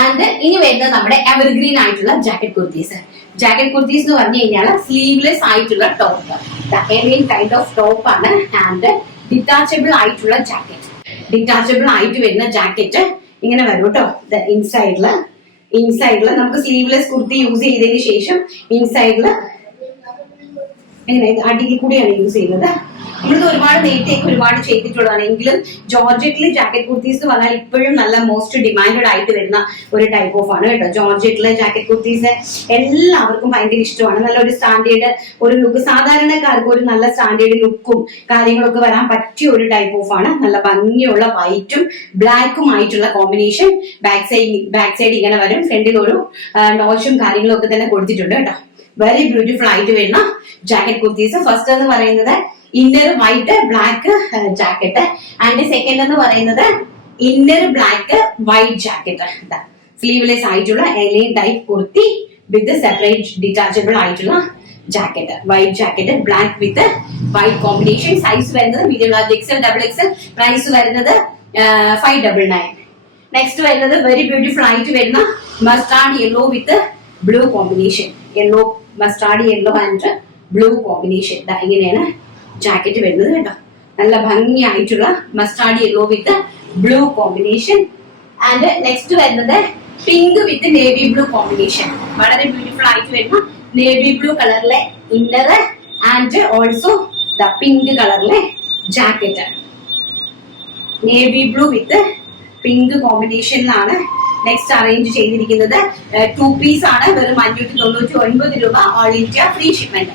And ഇനി വരുന്നത് നമ്മുടെ എവർഗ്രീൻ ആയിട്ടുള്ള ജാക്കറ്റ് കുർത്തീസ്. ജാക്കറ്റ് കുർത്തീസ് എന്ന് പറഞ്ഞു കഴിഞ്ഞാൽ സ്ലീവ്ലെസ് ആയിട്ടുള്ള ടോപ്പ്, എവരിൻ കൈൻഡ് ഓഫ് ടോപ്പ് ആണ്. ആൻഡ് ഡിറ്റാച്ചബിൾ ആയിട്ടുള്ള ജാക്കറ്റ്, ഡിറ്റാച്ചബിൾ ആയിട്ട് വരുന്ന ജാക്കറ്റ് ഇങ്ങനെ വരും കേട്ടോ. ഇൻസൈഡില് നമുക്ക് സ്ലീവ്ലെസ് കുർത്തി യൂസ് ചെയ്തതിന് ശേഷം ഇൻസൈഡില് ഇങ്ങനെ അടിയിൽ കൂടിയാണ് യൂസ് ചെയ്യുന്നത്. നമ്മളിത് ഒരുപാട് നേരത്തേക്ക് ഒരുപാട് ചെയ്തിട്ടുള്ളതാണ്. എങ്കിലും ജോർജറ്റിൽ ജാക്കറ്റ് കുർത്തീസ് എന്ന് പറഞ്ഞാൽ ഇപ്പോഴും നല്ല മോസ്റ്റ് ഡിമാൻഡഡ് ആയിട്ട് വരുന്ന ഒരു ടൈപ്പ് ഓഫ് ആണ് കേട്ടോ. ജോർജറ്റിലെ ജാക്കറ്റ് കുർത്തീസ് എല്ലാവർക്കും ഭയങ്കര ഇഷ്ടമാണ്. നല്ലൊരു സ്റ്റാൻഡേർഡ് ഒരു ലുക്ക്, സാധാരണക്കാർക്ക് ഒരു നല്ല സ്റ്റാൻഡേർഡ് ലുക്കും കാര്യങ്ങളൊക്കെ വരാൻ പറ്റിയ ഒരു ടൈപ്പ് ഓഫ് ആണ്. നല്ല ഭംഗിയുള്ള വൈറ്റും ബ്ലാക്കും ആയിട്ടുള്ള കോമ്പിനേഷൻ. ബാക്ക് സൈഡ് ഇങ്ങനെ വരും, ഫ്രണ്ടിൽ ഒരു നോച്ചും കാര്യങ്ങളും ഒക്കെ തന്നെ കൊടുത്തിട്ടുണ്ട് കേട്ടോ. വെരി ബ്യൂട്ടിഫുൾ ആയിട്ട് വരുന്ന ജാക്കറ്റ് കുർത്തീസ്. ഫസ്റ്റ് എന്ന് പറയുന്നത് inner white black jacket and second എന്ന് പറയുന്നത് inner black white jacket. Sleeveless ആയിട്ടുള്ള A line type kurti with separate detachable ആയിട്ടുള്ള jacket, white jacket black with white combination. Size വരുന്നത് medium large XL double XL. Price വരുന്നത് 599. Next വരുന്നത് very beautiful ആയിട്ട് വരുന്ന mustard yellow with blue combination. Yellow, mustard yellow and blue combination. ഇങ്ങനെയാണ് jacket വരുന്നത് കേട്ടോ. നല്ല ഭംഗിയായിട്ടുള്ള mustard yellow with blue combination. And next വരുന്നത് pink with navy blue combination. വളരെ ബ്യൂട്ടിഫുൾ ആയിട്ട് വരുന്ന നേവി ബ്ലൂ കളറിലെ inner and also the pink കളറിലെ jacket. Navy blue with pink കോമ്പിനേഷനിലാണ് നെക്സ്റ്റ് അറേഞ്ച് ചെയ്തിരിക്കുന്നത്. 2 പീസ് ആണ്. വെറും 599 രൂപ. All India free shipment.